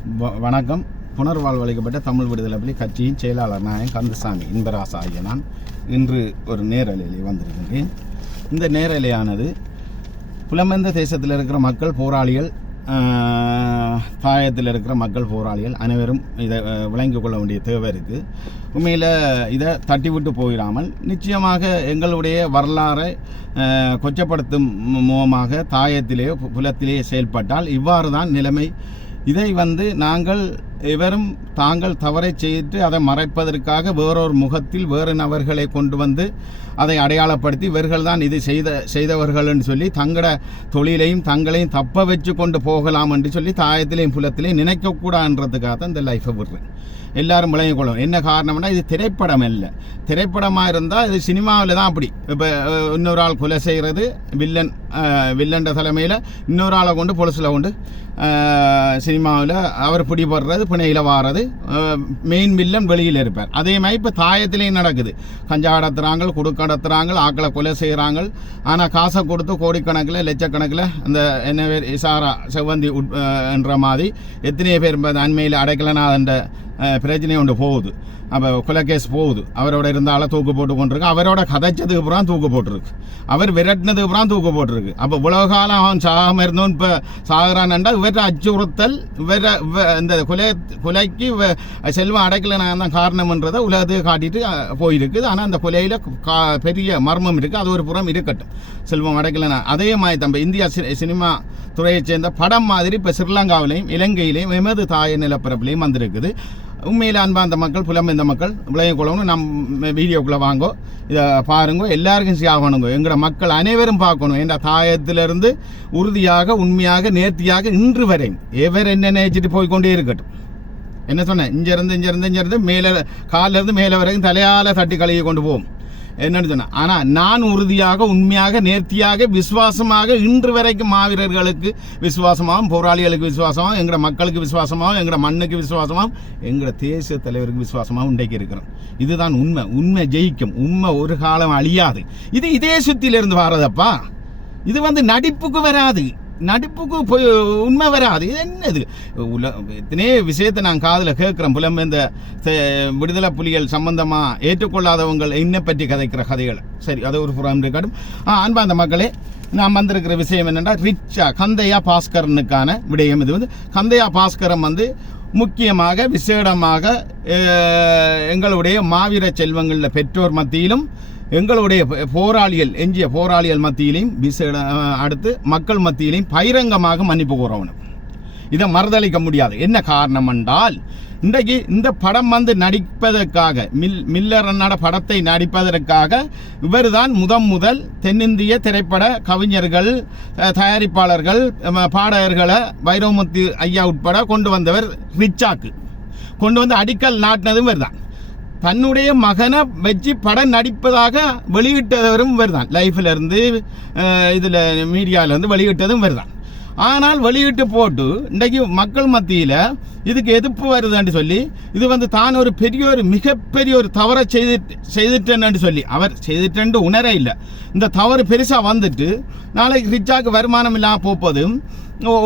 வணக்கம். புனர்வாழ்வளிக்கப்பட்ட தமிழ் விடுதலை புலி கட்சியின் செயலாளர் நாயன் கந்தசாமி இன்பராசா ஆகிய நான் இன்று ஒரு நேரலையில் வந்திருக்கின்றேன். இந்த நேரலையானது புலம்பெயர்ந்த தேசத்தில் இருக்கிற மக்கள் போராளிகள், தாயத்தில் இருக்கிற மக்கள் போராளிகள் அனைவரும் இதை விளங்கிக் கொள்ள வேண்டிய தேவை இருக்குது. உண்மையில் இதை தட்டிவிட்டு போயிடாமல் நிச்சயமாக எங்களுடைய வரலாறை கொச்சப்படுத்தும் மூலமாக தாயத்திலே புலத்திலே செயல்பட்டால் இவ்வாறு தான் நிலைமை. இதை நாங்கள் எவரும் தாங்கள் தவறை செய்து அதை மறைப்பதற்காக வேறொரு முகத்தில் வேறு நபர்களை கொண்டு வந்து அதை அடையாளப்படுத்தி இவர்கள் தான் இது செய்தவர்கள் என்று சொல்லி தங்களோட தொழிலையும் தங்களையும் தப்ப வச்சு கொண்டு போகலாம் என்று சொல்லி தாயத்திலையும் புலத்திலையும் நினைக்கக்கூடாதுன்றதுக்காக தான் இந்த லைஃப்பை விடுறேன். எல்லாரும் விளங்கிக் கொள்ளும். என்ன காரணம்னா இது திரைப்படம் இல்லை. திரைப்படமாக இருந்தால் இது சினிமாவில் தான் அப்படி. இப்போ இன்னொரு ஆள் கொலை செய்கிறது வில்லன்ற தலைமையில் இன்னொரு ஆளை கொண்டு பொலிசில் கொண்டு சினிமாவில் அவர் பிடிபடுறது, பிணையில் வாரது, மெயின் வில்லன் வெளியில் இருப்பார். அதே மாதிரி இப்போ தாயத்திலையும் நடக்குது. கஞ்சா கடத்துறாங்க, குடுக்கடத்துறாங்க, ஆக்களை கொலை செய்கிறாங்க. ஆனால் காசை கொடுத்து கோடிக்கணக்கில் லட்சக்கணக்கில் அந்த என்ன பேர் இசாரா செவ்வந்தி என்ற மாதிரி எத்தனையோ பேர் அண்மையில் அடைக்கலனாதன்ற பிரச்சனை ஒன்று போகுது. அப்போ கொலை கேஸ் போகுது. அவரோட இருந்தாலும் தூக்கு போட்டு கொண்டிருக்கு. அவரோட கதைச்சதுக்கு அப்புறம் தூக்கு போட்டிருக்கு. அவர் விரட்டினதுக்கு அப்புறம் தூக்கு போட்டிருக்கு. அப்போ உலக காலம் அவன் சாகாமல் இருந்தோன்னு இப்போ சாகிறான்டா இவற்றை அச்சுறுத்தல் இந்த கொலைக்கு செல்வம் அடைக்கலனாக தான் காரணம்ன்றதை உலகத்துக்கு காட்டிட்டு போயிருக்குது. ஆனால் அந்த கொலையில் பெரிய மர்மம் இருக்குது. அது ஒரு புறம் இருக்கட்டும். செல்வம் அடைக்கலனா அதே மாதிரி தம்ப இந்தியா சினிமா துறையை சேர்ந்த படம் மாதிரி இப்போ ஸ்ரீலங்காவிலையும் இலங்கையிலையும் எமது தாய நிலப்பரப்புலையும் வந்திருக்குது. உண்மையில் அன்பார்ந்த மக்கள், புலம்பெயர்ந்த மக்கள் விளைய கொள்ளணும். நம்ம வீடியோக்குள்ளே வாங்கோ, இதை பாருங்க, எல்லாருக்கும் ஆகணுங்க. எங்களோட மக்கள் அனைவரும் பார்க்கணும். என்ற தாயத்திலிருந்து உறுதியாக, உண்மையாக, நேர்த்தியாக இன்று வரை எவர் என்ன நினைச்சிட்டு போய்கொண்டே இருக்கட்டும். என்ன சொன்னேன், இங்கிருந்து மேலே காலிலிருந்து மேலே வரைக்கும் தலையால் தட்டி கழுவி கொண்டு போவோம் என்னன்னு சொன்னேன். ஆனால் நான் உறுதியாக, உண்மையாக, நேர்த்தியாக, விசுவாசமாக இன்று வரைக்கும் மாவீரர்களுக்கு விசுவாசமாகவும், போராளிகளுக்கு விசுவாசமாகவும், எங்களோட மக்களுக்கு விசுவாசமாகவும், எங்களோட மண்ணுக்கு விசுவாசமாகவும், எங்களோட தேசிய தலைவருக்கு விசுவாசமாகவும் உண்டாக்கி இருக்கிறோம். இதுதான் உண்மை. உண்மை ஜெயிக்கும். உண்மை ஒரு காலம் அழியாது. இது இதே சுத்திலிருந்து வர்றதப்பா. இது நடிப்புக்கு வராது. நடிப்புக்கு போய் உண்மை வராது. இது என்னது? எத்தனையோ விஷயத்தை நான் காதில் கேட்குறேன். புலம்பெயர்ந்த விடுதலை புலிகள் சம்பந்தமாக ஏற்றுக்கொள்ளாதவங்க என்னை பற்றி கதைக்கிற கதைகளை. சரி, அது ஒரு புறம் இருக்கட்டும். அன்பார்ந்த மக்களே, நான் வந்திருக்கிற விஷயம் என்னென்னா, ரிச்சா கந்தையா பாஸ்கரனுக்கான விடயம். இது கந்தையா பாஸ்கரம் முக்கியமாக விசேடமாக எங்களுடைய மாவீர செல்வங்களில் பெற்றோர் மத்தியிலும் எங்களுடைய போராளிகள், எஞ்சிய போராளிகள் மத்தியிலையும் அடுத்து மக்கள் மத்தியிலையும் பகிரங்கமாக மன்னிப்பு கோரணும். இதை மறுதளிக்க முடியாது. என்ன காரணம் என்றால், இன்றைக்கு இந்த படம் நடிப்பதற்காக மில்லர் படத்தை நடிப்பதற்காக இவர் தான் முதல் தென்னிந்திய திரைப்பட கவிஞர்கள், தயாரிப்பாளர்கள், பாடகர்களை வைரமுத்து ஐயா உட்பட கொண்டு வந்தவர். ரிச்சாக்கு கொண்டு வந்து அடிக்கல் நாட்டினதும் இவர் தான். தன்னுடைய மகனை வச்சு படம் நடிப்பதாக வெளியிட்டவரும் வருதான். லைஃப்ல இருந்து இதில் மீடியாவிலேருந்து வெளியிட்டதும் வருதான். ஆனால் வெளியிட்டு போட்டு இன்றைக்கு மக்கள் மத்தியில் இதுக்கு எதிர்ப்பு வருதுன்னு சொல்லி இது தான் ஒரு மிகப்பெரிய ஒரு தவறை செய்துட்டேன்னு சொல்லி அவர் செய்துட்டேன்னு உணர இல்லை. இந்த தவறு பெருசாக வந்துட்டு நாளைக்கு ரிச்சாக்கு வருமானம் இல்லாமல் போப்பதும்,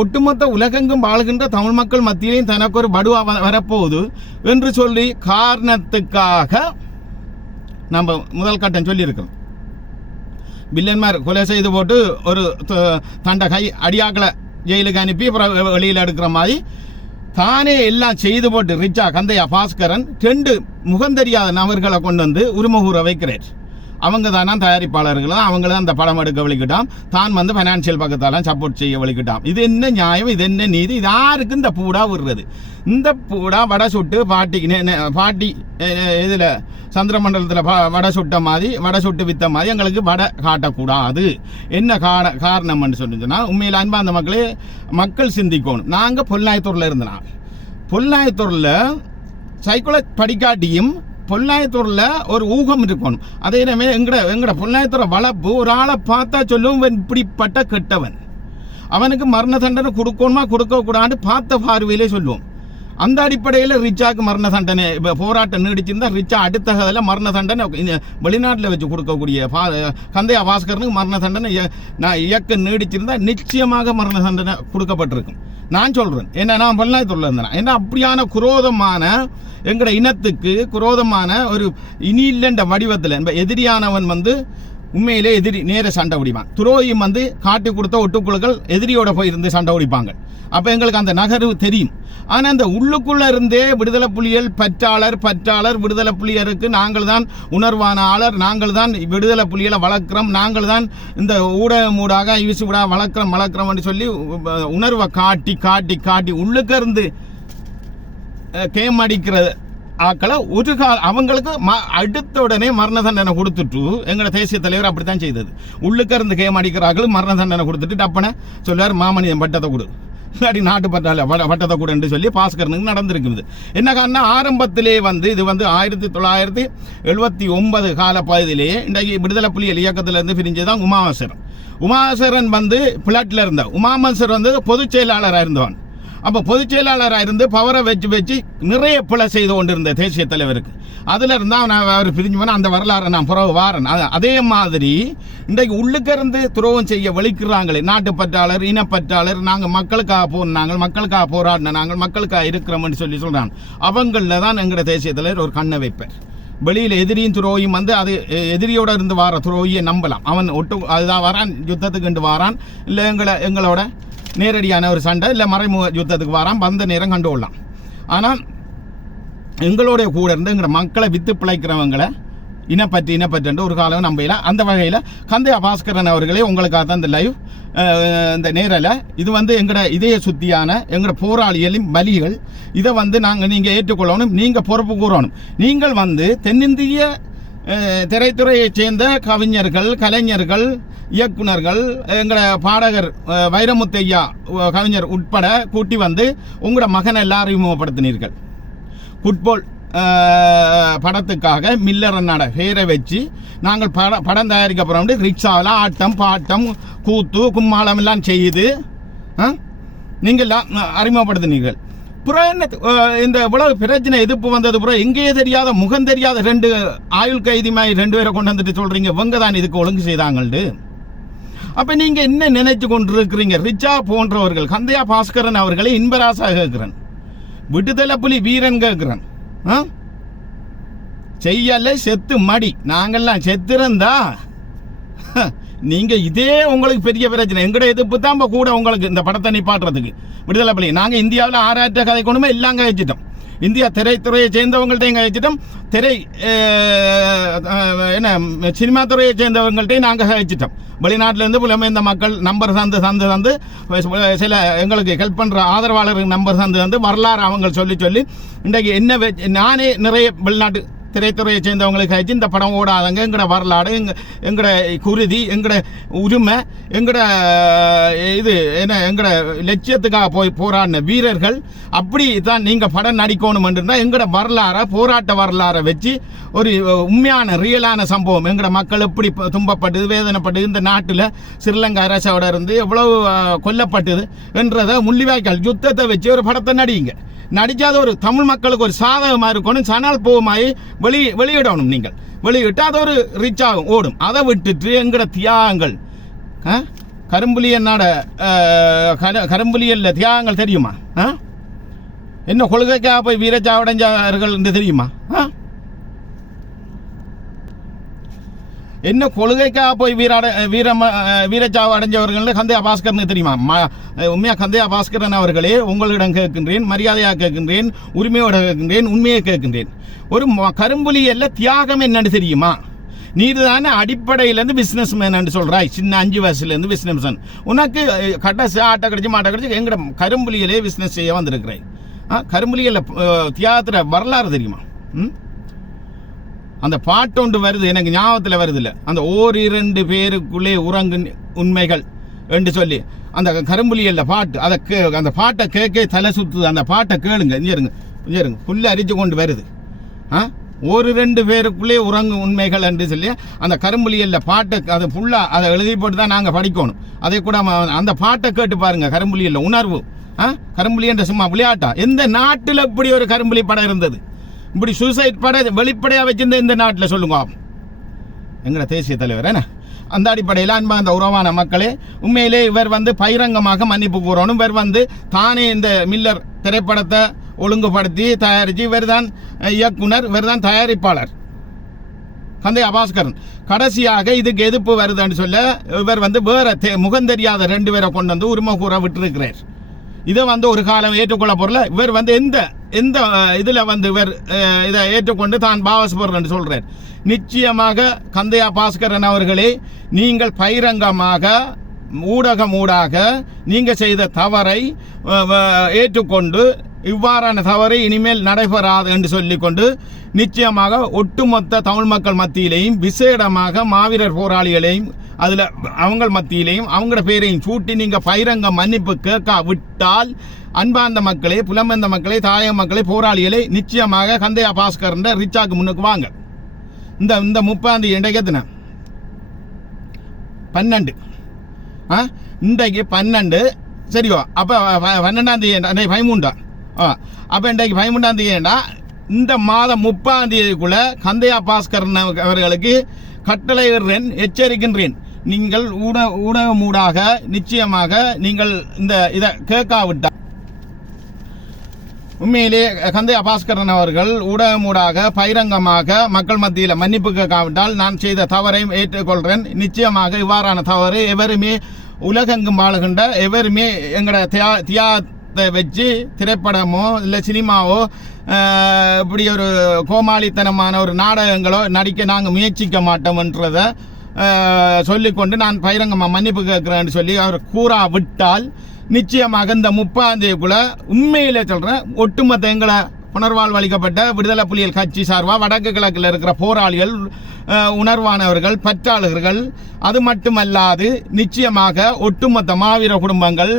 ஒட்டுமொத்த உலகெங்கும் வாழ்கின்ற தமிழ் மக்கள் மத்தியிலையும் தனக்கு ஒரு படுவா வரப்போகுது என்று சொல்லி காரணத்துக்காக நம்ம முதல் கட்டம் சொல்லியிருக்கிறோம். வில்லன்மார் கொலை செய்து போட்டு ஒரு தண்டை கை அடியாக்களை ஜெயிலுக்கு அனுப்பி அப்புறம் வெளியில் எடுக்கிற மாதிரி தானே எல்லாம் செய்து போட்டு ரிச்சா கந்தையா பாஸ்கரன் 2 முகந்தெரியாத நபர்களை கொண்டு வந்து உரிமகூற வைக்கிறார். அவங்க தானா தயாரிப்பாளர்கள், அவங்கள தான் அந்த படம் எடுக்க வலிக்கிட்டான். தான் ஃபைனான்சியல் பக்கத்தாலாம் சப்போர்ட் செய்ய வலிக்கிட்டான். இது என்ன நியாயம்? இது என்ன நீதி? இது யாருக்கு இந்த பூடா விடுறது? இந்த பூடா வடை சுட்டு பாட்டி இதில் சந்திரமண்டலத்தில் வடை சுட்ட மாதிரி, வடை சுட்டு வித்த மாதிரி எங்களுக்கு வடை காட்டக்கூடாது. என்ன காரணம்னு சொன்னா, உண்மையில் அன்பார்ந்த மக்களே, மக்கள் சிந்திக்கணும். நாங்கள் பொல்லாயத்தூரில் இருந்தோம். பொல்லாயத்தூரில் சைக்கோலஜி படிக்காட்டியும் பொல்லாயத்தூரில் ஒரு ஊகம் இருக்கணும். அதே நேரமே எங்கட பொல்லாயத்தூரை வளர்ப்பு ஒரு ஆளை பார்த்தா சொல்லுவோம், இப்படிப்பட்ட கெட்டவன், அவனுக்கு மரண தண்டனை கொடுக்கணுமா கொடுக்கக்கூடாது பார்த்த பார்வையிலே சொல்லுவோம். அந்த அடிப்படையில் ரிச்சாக்கு மரண தண்டனை போராட்டம் நீடிச்சிருந்தா ரிச்சா அடுத்த கதையில் மரண தண்டனை வெளிநாட்டில் வச்சு கொடுக்கக்கூடிய கந்தையா பாஸ்கரனுக்கு மரண தண்டனை இயக்க நீடிச்சிருந்தா நிச்சயமாக மரண தண்டனை கொடுக்கப்பட்டிருக்கும். நான் சொல்றேன், என்ன நான் பல்லாயத்துல இருந்தேன், ஏன்னா அப்படியான குரோதமான எங்கட இனத்துக்கு குரோதமான ஒரு இனியில்லண்ட வடிவத்தில் எதிரியானவன் உண்மையிலே எதிரி நேர சண்டை பிடிப்பான். துரோகியும் காட்டி கொடுத்த ஒட்டுக்குழுக்கள் எதிரியோட போய் இருந்து சண்டை பிடிப்பாங்க. அப்போ எங்களுக்கு அந்த நகர்வு தெரியும். ஆனால் அந்த உள்ளுக்குள்ள இருந்தே விடுதலை புலிகள் பற்றாளர் விடுதலை புலிகளுக்கு நாங்கள் தான் உணர்வான ஆளர், நாங்கள் தான் விடுதலை புலிகளை வளர்க்குறோம், நாங்கள் தான் இந்த ஊடக இவிசி விடா வளர்க்குறோம் சொல்லி உணர்வை காட்டி காட்டி காட்டி உள்ளுக்க இருந்து கேம் அடிக்கிற ஆக்களை ஒரு அவங்களுக்கு அடுத்த உடனே மரண தண்டனை கொடுத்துட்டு எங்களோட தேசிய தலைவர் அப்படித்தான் செய்தது. உள்ளுக்க இருந்து கேம் அடிக்கிறார்கள் மரண தண்டனை கொடுத்துட்டு டப்பனை சொல்லுவார் மாமனிதன் பட்டத்தை கொடு, இல்லாட்டி நாட்டு பட்டத்தை கூடன்னு சொல்லி பாஸ்கரனுக்கு நடந்திருக்குது. என்ன காரணம், ஆரம்பத்திலே இது 1979 கால பகுதியிலேயே இன்றைக்கு விடுதலை புலிகள் இயக்கத்திலிருந்து பிரிஞ்சதான் உமாசரன் பிளாட்ல இருந்தார். உமாமசர் பொதுச் செயலாளராக இருந்தவன். அப்போ பொதுச் செயலாளராக இருந்து பவரை வச்சு நிறைய பிழை செய்து கொண்டிருந்த தேசிய தலைவருக்கு அதில் இருந்தால் நான் அவர் பிரிஞ்சு போனால் அந்த வரலாறு நான் புறவு வாரன். அதே மாதிரி இன்றைக்கு உள்ளுக்க இருந்து துரோகம் செய்ய வலிக்கிறாங்களே நாட்டுப்பற்றாளர் இனப்பற்றாளர், நாங்கள் மக்களுக்காக போனாங்க, மக்களுக்காக போராடின, நாங்கள் மக்களுக்காக இருக்கிறோம்னு சொல்லி சொல்கிறாங்க. அவங்களில் தான் எங்களோட தேசிய தலைவர் ஒரு கண்ணை வைப்பார். வெளியில் எதிரியும் துரோகியும் அது எதிரியோட இருந்து வார துரோகியை நம்பலாம், அவன் அதுதான் வரான் யுத்தத்துக்கு வாரான், இல்லை எங்களோட நேரடியான ஒரு சண்டை இல்லை மறைமுக யுத்தத்துக்கு வரான், வந்த நேரம் கண்டு கொள்ளலாம். ஆனால் எங்களோடைய கூட இருந்து எங்களோட மக்களை வித்து பிழைக்கிறவங்களை இனப்பற்று ஒரு காலம் நம்பல. அந்த வகையில் கந்தையா பாஸ்கரன் அவர்களே உங்களுக்காக தான் இந்த லைவ் இந்த நேரில் இது எங்களோட இதய சுத்தியான எங்களோட போராளிகளின் பலிகள். இதை நீங்கள் ஏற்றுக்கொள்ளணும், நீங்கள் பொறுப்பு கூறணும். நீங்கள் தென்னிந்திய திரைத்துறையைச் சேர்ந்த கவிஞர்கள், கலைஞர்கள், இயக்குனர்கள், எங்களோட பாடகர் வைரமுத்தையா கவிஞர் உட்பட கூட்டி உங்களோட மகனை எல்லாம் அறிமுகப்படுத்தினீர்கள். ஃபுட்பால் படத்துக்காக மில்லர் அண்ணாட பேரை வச்சு நாங்கள் படம் தயாரிக்கப்புறம் ரிக்ஷாவில் ஆட்டம் பாட்டம் கூத்து கும்மாளம் எல்லாம் செய்து நீங்கள் அறிமுகப்படுத்தினீர்கள். இந்த இவ்வளவு பிரச்சனை எதிர்ப்பு வந்தது பிறகு எங்கேயே தெரியாத முகம் தெரியாத 2 ஆயுள் கைதிமாய் 2 பேரை கொண்டு வந்துட்டு சொல்றீங்க இவங்க தான் இதுக்கு ஒழுங்கு செய்தாங்கள்டு. அப்ப நீங்க என்ன நினைச்சு கொண்டிருக்கிறீங்க? ரிச்சா போன்றவர்கள் கந்தையா பாஸ்கரன் அவர்களை இன்பராசா கேட்கிறேன், விடுதலை புலி வீரன் கேட்கிறேன். செய்யல செத்து மடி, நாங்கள்லாம் செத்திருந்தா நீங்க இதே உங்களுக்கு பெரிய பிரச்சனை. எங்கட எதிர்ப்பு தான் கூட உங்களுக்கு இந்த படத்தை நிப்பாட்டுறதுக்கு விடுதலை புலி. நாங்கள் இந்தியாவில் ஆராய்ச்சி கதை கொண்டுமே எல்லாம் கழிச்சிட்டோம். இந்தியா திரைத்துறையை சேர்ந்தவங்கள்ட்டையும் கழிச்சிட்டோம், சினிமா துறையை சேர்ந்தவங்கள்ட்டையும் நாங்கள் கழிச்சிட்டோம். வெளிநாட்டிலேருந்து புலம்பெயர்ந்த மக்கள் நம்பர் தந்து சில எங்களுக்கு ஹெல்ப் பண்ணுற ஆதரவாளர்கள் நம்பர் தந்து வரலாறு அவங்க சொல்லி இன்றைக்கு என்ன நானே நிறைய வெளிநாட்டு திரைத்துறையை சேர்ந்தவங்களுக்கு ஆச்சு இந்த படம் ஓடாதங்க, எங்களோட வரலாறு, எங்களோட குருதி, எங்களோட உரிமை, எங்களோட எங்களோட லட்சியத்துக்காக போய் போராடின வீரர்கள் அப்படி தான் நீங்கள் படம் நடிக்கணும்ன்றா எங்களோட வரலாறை போராட்ட வரலாறை வச்சு ஒரு உண்மையான ரியலான சம்பவம் எங்களோட மக்கள் எப்படி துன்பப்பட்டது வேதனைப்பட்டது, இந்த நாட்டில் ஸ்ரீலங்கா அரசோட இருந்து எவ்வளவு கொல்லப்பட்டது என்றதை முள்ளிவாய்க்கால் யுத்தத்தை வச்சு ஒரு படத்தை நடிங்க. நடிச்சாத ஒரு தமிழ் மக்களுக்கு ஒரு சாதகமாக இருக்கணும், சனால் போகமாயி வெளியிடணும். நீங்கள் வெளியிட்டு அது ஒரு ரீச் ஆகும், ஓடும். அதை விட்டுட்டு எங்கட தியாகங்கள் கரும்புலியல்ல தியாகங்கள் தெரியுமா? என்ன கொள்கைக்காக போய் வீரச்சாவடைஞ்சார்கள் என்று தெரியுமா? என்ன கொள்கைக்காக போய் வீரச்சாவு அடைஞ்சவர்கள் கந்தையா பாஸ்கரன் தெரியுமா? உண்மையா கந்தையா பாஸ்கரன் அவர்களே உங்களிடம் கேட்கின்றேன், மரியாதையாக கேட்கின்றேன், உரிமையோட கேட்கின்றேன், உண்மையை கேட்கின்றேன். ஒரு கரும்புலி அல்ல தியாகம் என்னன்னு தெரியுமா? நீர் தானே அடிப்படையிலேருந்து பிஸ்னஸ் மேன் சொல்கிறாய், சின்ன 5 வயசுலேருந்து பிஸ்னஸ் மேன். உனக்கு கட்டசு ஆட்டை கடிச்சு மாட்டை கடிச்சு எங்கட கரும்புலியிலே பிஸ்னஸ் செய்ய வந்திருக்கிறேன். கரும்புலியில் தியாகத்தில் வரலாறு தெரியுமா? அந்த பாட்டு ஒன்று வருது, எனக்கு ஞாபகத்தில் வருது இல்லை, அந்த 1-2 பேருக்குள்ளே உறங்கு உண்மைகள் என்று சொல்லி அந்த கரும்புலியில் பாட்டு, அந்த பாட்டை கேட்க தலை சுற்றுது. அந்த பாட்டை கேளுங்க, இங்கே புல்ல அரிச்சு கொண்டு வருது. 1-2 பேருக்குள்ளே உறங்கு உண்மைகள் என்று சொல்லி அந்த கரும்புலியில் பாட்டை அதை ஃபுல்லாக அதை எழுதி போட்டு தான் நாங்கள் படிக்கணும். அதை கூட அந்த பாட்டை கேட்டு பாருங்க, கரும்புலியில் உணர்வு கரும்புலி என்ற சும்மா விளையாட்டா? எந்த நாட்டில் இப்படி ஒரு கரும்புலி படம் இருந்தது? இப்படி சூசைட் படம் வெளிப்படையாக வச்சிருந்த இந்த நாட்டில் சொல்லுங்க. எங்களோட தேசிய தலைவர் என்ன? அந்த அடிப்படையில் அன்பார்ந்த உறவான மக்களே, உண்மையிலே இவர் பகிரங்கமாக மன்னிப்பு கூறணும். இவர் தானே இந்த மில்லர் திரைப்படத்தை ஒழுங்குபடுத்தி தயாரித்து இவர் தான் இயக்குனர், இவர் தான் தயாரிப்பாளர் கந்தையா பாஸ்கரன். கடைசியாக இதுக்கு எதிர்ப்பு வருதுன்னு சொல்ல இவர் வேற முகம் தெரியாத 2 பேரை கொண்டு உரிமை கூற விட்டுருக்கிறார். இதை ஒரு காலம் ஏற்றுக்கொள்ள பொருள். இவர் எந்த எந்த இதில் இவர் இதை ஏற்றுக்கொண்டு தான் பாவஸ்பொருள் சொல்றார். நிச்சயமாக கந்தையா பாஸ்கரன் அவர்களே, நீங்கள் பகிரங்கமாக ஊடக நீங்கள் செய்த தவறை ஏற்றுக்கொண்டு இவ்வாறான தவறு இனிமேல் நடைபெறாது என்று சொல்லிக்கொண்டு நிச்சயமாக ஒட்டுமொத்த தமிழ் மக்கள் மத்தியிலேயும் விசேடமாக மாவீரர் போராளிகளையும் அதில் அவங்க மத்தியிலையும் அவங்களோட பேரையும் சூட்டி நீங்கள் பகிரங்க மன்னிப்பு கேட்க விட்டால் அன்பார்ந்த மக்களே, புலம்பெயர்ந்த மக்களே, தாயக மக்களே, போராளிகளே, நிச்சயமாக கந்தையா பாஸ்கரன் ரிச்சாக்கு முன்னுக்கு வாங்க. இந்த 30 இன்றைக்கு 12 இன்றைக்கு 12 சரியோ? அப்போ 12 13 அப்போ இன்றைக்கு 13 இந்த மாதம் 30 கந்தையா பாஸ்கரன் அவர்களுக்கு கட்டளையிடுறேன், எச்சரிக்கின்றேன். நீங்கள் ஊடக நிச்சயமாக நீங்கள் இந்த இதை கேட்காவிட்டால் உண்மையிலே கந்தையா பாஸ்கரன் அவர்கள் ஊடக பகிரங்கமாக மக்கள் மத்தியில் மன்னிப்பு கேட்காவிட்டால் நான் செய்த தவறையும் ஏற்றுக்கொள்கிறேன். நிச்சயமாக இவ்வாறான தவறு எவருமே உலகெங்கும் வாழுகின்ற எவருமே எங்களோட தியாகத்தை வச்சு திரைப்படமோ இல்லை சினிமாவோ இப்படி ஒரு கோமாளித்தனமான ஒரு நாடகங்களோ நடிக்க நாங்கள் முயற்சிக்க மாட்டோம்ன்றதை சொல்லிக்கொண்டு நான் பகிரங்கமாக மன்னிப்பு கேட்கிறேன்னு சொல்லி அவர் கூறா விட்டால் நிச்சயமாக இந்த 30 உண்மையிலே சொல்கிறேன், ஒட்டுமொத்த எங்களை புனர்வாழ்வு அளிக்கப்பட்ட விடுதலை புலிகள் கட்சி சார்பாக வடக்கு கிழக்கில் இருக்கிற போராளிகள், உணர்வானவர்கள், பற்றாளர்கள், அது மட்டுமல்லாது நிச்சயமாக ஒட்டுமொத்த மாவீர குடும்பங்கள்,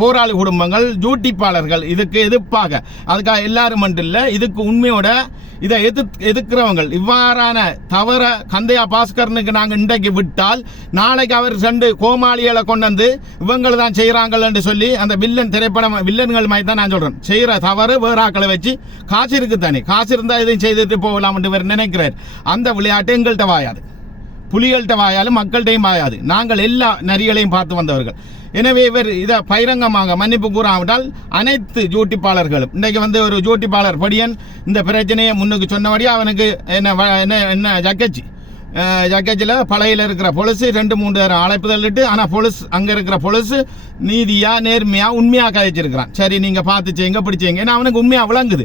போராளி குடும்பங்கள், ஜூட்டிப்பாளர்கள் இதுக்கு எதிர்ப்பாக அதுக்காக எல்லாரும் மட்டும் இல்லை, இதுக்கு உண்மையோட இதை எதிர்க்கிறவங்க இவ்வாறான தவற கந்தையா பாஸ்கரனுக்கு நாங்கள் இன்றைக்கு விட்டால் நாளைக்கு அவர் 2 கோமாளிகளை கொண்டு இவங்களை தான் செய்கிறாங்கன்னு சொல்லி அந்த திரைப்படம் வில்லன்கள் மாதிரி தான் நான் சொல்கிறேன். செய்கிற தவறு வேறாக்களை வச்சு காசு இருக்குத்தானே, காசு இருந்தால் இதையும் செய்துட்டு போகலாம் என்று இவர் நினைக்கிறார். அந்த விளையாட்டு எங்கள்கிட்ட வாயாது, புலிகள்கிட்ட வாயாலும் மக்கள்கிட்டையும் வாயாது. நாங்கள் எல்லா நரிகளையும் பார்த்து வந்தவர்கள். எனவே இவர் இதை பகிரங்கமாக மன்னிப்பு கூறாவிட்டால் அனைத்து ஜூட்டிப்பாளர்களும் இன்றைக்கு ஒரு ஜூட்டிப்பாளர் படியன் இந்த பிரச்சனையை முன்னுக்கு சொன்னபடி அவனுக்கு என்ன ஜக்கச்சில் பழையில் இருக்கிற பொலிசு 2-3 அழைப்புதல் இட்டு, ஆனால் பொலிசு அங்கே இருக்கிற பொலிசு நீதியா நேர்மையா உண்மையாக கதைச்சிருக்கிறான். சரி நீங்கள் பார்த்து செய்யுங்க, பிடிச்சிங்க. ஏன்னா அவனுக்கு உண்மையாக விளங்குது.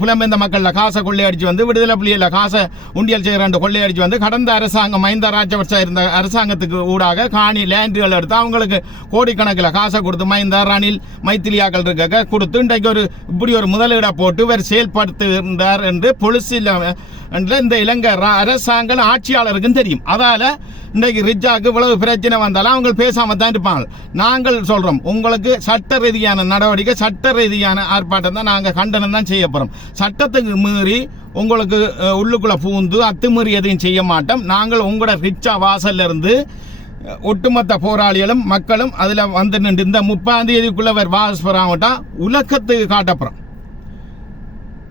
புலம்பெயர்ந்த மக்களில் காசை கொள்ளையடிச்சு விடுதலை புலிகளில் காசை உண்டியல் செய்கிறான் கொள்ளையடிச்சு கடந்த அரசாங்கம் மஹிந்த ராஜபக்ச இருந்த அரசாங்கத்துக்கு ஊடாக காணி லேண்டுகள் எடுத்து அவங்களுக்கு கோடிக்கணக்கில் காசை கொடுத்து மஹிந்த ரணில் மைத்திலியாக்கள் இருக்க கொடுத்து இன்றைக்கு இப்படி ஒரு முதலீடை போட்டு இவர் செயல்படுத்துகின்றார் என்று பொலிசில் இந்த இலங்கை அரசாங்கம் ஆட்சியாளருக்கும் தெரியும். அதால இன்றைக்கு ரிச்சாக்கு இவ்வளவு பிரச்சனை வந்தாலும் அவங்க பேசாம தான் இருப்பாங்க. நாங்கள் சொல்றோம், உங்களுக்கு சட்ட ரீதியான நடவடிக்கை, சட்ட ரீதியான ஆர்ப்பாட்டம் தான் நாங்கள் கண்டனம் தான் செய்ய போறோம். சட்டத்துக்கு மீறி உங்களுக்கு உள்ளுக்குள்ள பூந்து அத்துமீறி எதையும் செய்ய மாட்டோம். நாங்கள் உங்களோட ரிச்சா வாசல்ல இருந்து ஒட்டுமொத்த போராளிகளும் மக்களும் அதுல நின்று இந்த 30 வாசப்படாமட்டா உலகத்துக்கு காட்டப்புறம்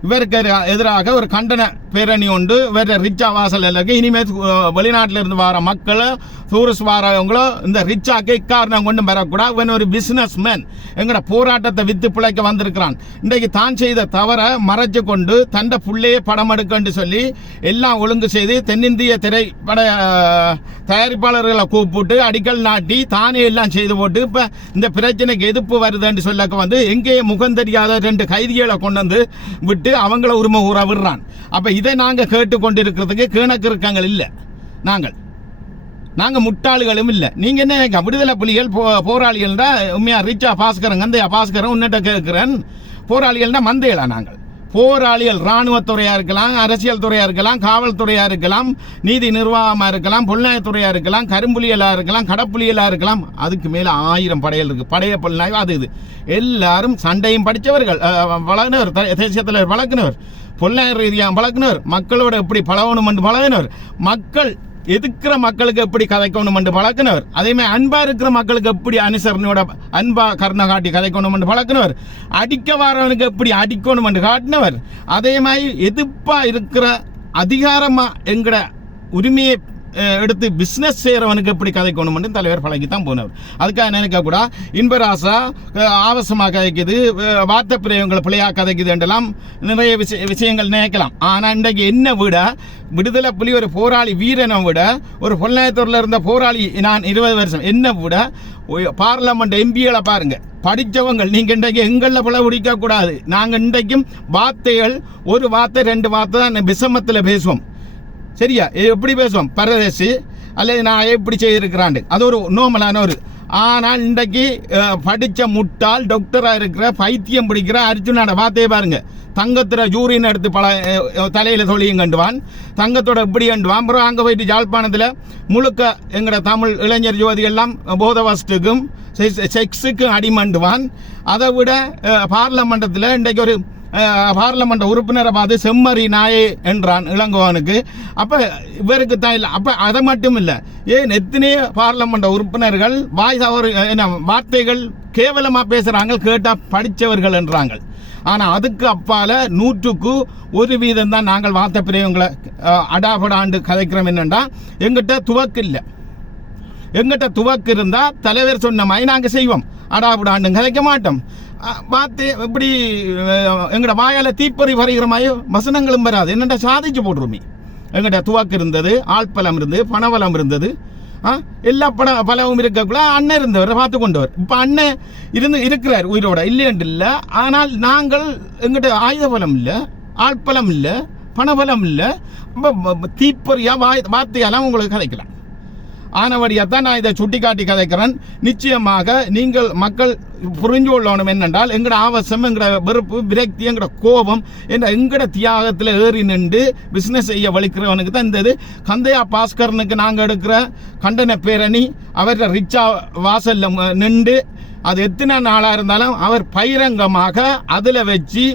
இவருக்கு எதிராக ஒரு கண்டன பேரணி உண்டு. வேற ரிச்சா வாசல் இருக்கு. இனிமேல் வெளிநாட்டில் இருந்து வர மக்கள், டூரிஸ்ட் வரவங்களோ இந்த ரிச்சாக்கு இக்காரணம் கொண்டு வரக்கூடாது. இவன் ஒரு பிசினஸ் மேன், எங்கட போராட்டத்தை வித்து பிழைக்க வந்திருக்கிறான். இன்றைக்கு தான் செய்த தவறை மறைச்சு கொண்டு தண்ட புள்ளையே படம் எடுக்கன்னு சொல்லி எல்லாம் ஒழுங்கு செய்து தென்னிந்திய திரைப்பட தயாரிப்பாளர்களை கூப்பிட்டு அடிக்கல் நாட்டி தானே எல்லாம் செய்து போட்டு இப்போ இந்த பிரச்சனைக்கு எதிர்ப்பு வருதுன்னு சொல்லக்க எங்கேயே முகம் தெரியாத 2 கைதிகளை கொண்டு விட்டு அவங்கள உரிமை கூற விடுறான். அப்ப இதை நாங்க கேட்டுக்கொண்டிருக்கிறதுக்கு கீழக்கிருக்கங்கள் இல்லை. நாங்க முட்டாளுகளும் இல்லை. நீங்க என்ன விடுதலை புலிகள் போராளிகள் உண்மையா ரிச்சா பாஸ்கரன் கந்தையா பாஸ்கரன் உன்னிட்ட கேட்கிறேன். போராளிகள்னா மந்தைகளா? நாங்கள் போராளிகள் இராணுவத்துறையா இருக்கலாம், அரசியல் துறையா இருக்கலாம், காவல்துறையா இருக்கலாம், நீதி நிர்வாகமா இருக்கலாம், புலனாய்வுத்துறையா இருக்கலாம், கரும்புலிகளா இருக்கலாம், கடப்புலிகளா இருக்கலாம். அதுக்கு மேல 1000 படைகள் இருக்கு. படைய புலனாய்வு அது இது எல்லாரும் சண்டையும் படித்தவர்கள், பழகினவர், தேசியத்தில் பழகினவர், புலனாய்வு ரீதியாக பழகினவர், மக்களோட எப்படி பழகணும் என்று பழகினவர், மக்கள் எதிர்க்கிற மக்களுக்கு எப்படி கதைக்கணும் என்று பழக்கினவர். அதே மாதிரி அன்பா இருக்கிற மக்களுக்கு எப்படி அனுசரணையோட அன்பா கருணை காட்டி கதைக்கணும் என்று பழக்கினவர். அடிக்க வரவனுக்கு எப்படி அடிக்கணும் என்று காட்டினவர். அதே மாதிரி எதிர்ப்பா இருக்கிற அதிகாரமா எங்கட உரிமையை எடுத்து பிஸ்னஸ் செய்கிறவனுக்கு எப்படி கதைக்கணும்னு தலைவர் பழகித்தான் போனவர். அதுக்காக நினைக்க கூட இன்பராசா ஆவசமாக கதைக்குது, வார்த்தை பிரயோகங்களை பிள்ளையாக கதைக்குது என்றெல்லாம் நிறைய விஷயங்கள் நினைக்கலாம். ஆனால் இன்றைக்கு என்ன விட விடுதலை புலி ஒரு போராளி வீரனை விட ஒரு பொள்ளாயத்தூரில் இருந்த போராளி நான் 20 வருஷம் என்ன விட பார்லமெண்ட் எம்பிகளை பாருங்க படித்தவங்க. நீங்கள் இன்றைக்கு எங்களில் பிள்ளை பிடிக்கக்கூடாது. நாங்கள் இன்றைக்கும் வார்த்தைகள் ஒரு வார்த்தை 2 வார்த்தை தான் விஷமத்தில் பேசுவோம். சரியா? எப்படி பேசுவோம் பரதேசி அல்லது நான் எப்படி செய்திருக்கிறான், அது ஒரு நோமலான ஒரு. ஆனால் இன்றைக்கு படித்த முட்டாள் டாக்டராக இருக்கிற பைத்தியம் பிடிக்கிற அர்ஜுனோட வார்த்தையை பாருங்க. தங்கத்தில் ஜூரின் எடுத்து தலையில் தொழியும் கண்டுவான், தங்கத்தோட இப்படி கண்டுவான். அப்புறம் அங்கே போயிட்டு யாழ்ப்பாணத்தில் முழுக்க எங்களோட தமிழ் இளைஞர் ஜோதி எல்லாம் போதவஸ்டுக்கும் செக்ஸுக்கும் அடிமண்டுவான். அதை விட பார்லமெண்டத்தில் இன்றைக்கு ஒரு பார்லமெண்ட் உறுப்பினரை பார்த்து செம்மறி நாயே என்றான் இளங்கோவனுக்கு. அப்போ இவருக்கு தான் இல்லை. அப்போ அதை மட்டும் இல்லை, ஏன் எத்தனையோ பார்லமெண்ட் உறுப்பினர்கள் வார்த்தைகள் கேவலமாக பேசுகிறாங்க, கேட்டால் படித்தவர்கள் என்றாங்க. ஆனால் அதுக்கு அப்பால 100க்கு 1% தான் நாங்கள் வார்த்தை பிரிவுங்களை அடாபடாண்டு கதைக்கிறோம். என்னென்னா எங்கிட்ட துவக்கு இல்லை. எங்கிட்ட துவக்கு இருந்தால் தலைவர் சொன்ன மாதிரி நாங்கள் செய்வோம், அடாபடாண்டு கதைக்க மாட்டோம். பார்த்து இப்படி எங்கட வாயால் தீப்பறி வரைகிற மாதிரி வசனங்களும் வராது. என்னென்ன சாதிச்சு போட்டுருமே. எங்கிட்ட துவாக்கு இருந்தது, ஆழ்பலம் இருந்தது, பணவலம் இருந்தது, எல்லா பலவும் இருக்கக்குள்ள அண்ணன் இருந்தவர் பார்த்து கொண்டவர். இப்போ அண்ணன் இருக்கிறார் உயிரோட, இல்லையன்று இல்லை. ஆனால் நாங்கள் எங்கிட்ட ஆயுத பலம் இல்லை, ஆழ்பலம் இல்லை, பணபலம் இல்லை. தீப்பறியா வார்த்தையெல்லாம் உங்களுக்கு கதைக்கலாம். ஆனவடியாத்தான் நான் இதை சுட்டி காட்டி கதைக்கிறேன். நிச்சயமாக நீங்கள் மக்கள் புரிஞ்சு கொள்ளணும் என்னென்றால் எங்கட ஆவசம், எங்கட வெறுப்பு, விரக்தி, எங்கட கோபம் என்ற எங்கட தியாகத்தில் ஏறி நின்று பிஸ்னஸ் செய்ய வலிக்கிறவனுக்கு தான் இந்த இது. கந்தையா பாஸ்கரனுக்கு நாங்கள் எடுக்கிற கண்டன பேரணி அவர்கிட்ட ரிச்சா வாசலில் நின்று அது எத்தனை நாளாக இருந்தாலும் அவர் பகிரங்கமாக அதில் வச்சு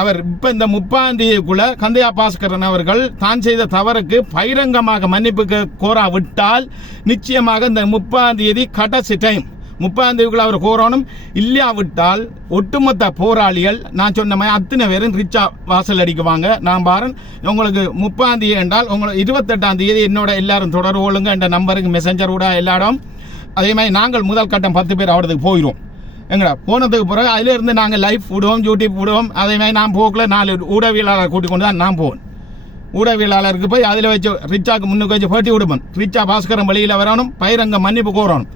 அவர் இப்போ இந்த 30ஆம் தேதிக்குள்ள கந்தையா பாஸ்கரன் அவர்கள் தான் செய்த தவறுக்கு பகிரங்கமாக மன்னிப்பு கோரா விட்டால் நிச்சயமாக இந்த 30ஆம் தேதி கடைசி டைம் 30ஆம் தேதிக்குள்ள அவர் கோரணும். இல்லையாவிட்டால் ஒட்டுமொத்த போராளிகள் நான் சொன்ன மாதிரி அத்தனை பேரும் ரிச்சா வாசல் அடிக்குவாங்க. நான் பாருன் உங்களுக்கு 30ஆம் தேதி என்றால் உங்களுக்கு 28ஆம் தேதி என்னோட எல்லாரும் தொடர்பு கொள்ளுங்க. என்ற நம்பருக்கு மெசஞ்சர் கூட எல்லாரும். அதே மாதிரி நாங்கள் முதல் கட்டம் 10 பேர் அவரதுக்கு போயிடுவோம். எங்கடா போனதுக்கு பிறகு அதிலிருந்து நாங்கள் லைஃப் விடுவோம், யூடியூப் விடுவோம். அதே மாதிரி நான் போகல 4 ஊடகவியலாளர் கூட்டிக் கொண்டு தான் நான் போவேன். ஊடகவியலாளருக்கு போய் அதில் வச்சு ரிச்சாக்கு முன்னுக்கு வச்சு போட்டி விடுவேன். ரிச்சா பாஸ்கரன் வழியில் வரணும், பயிரங்க மன்னிப்பு கோரணும்.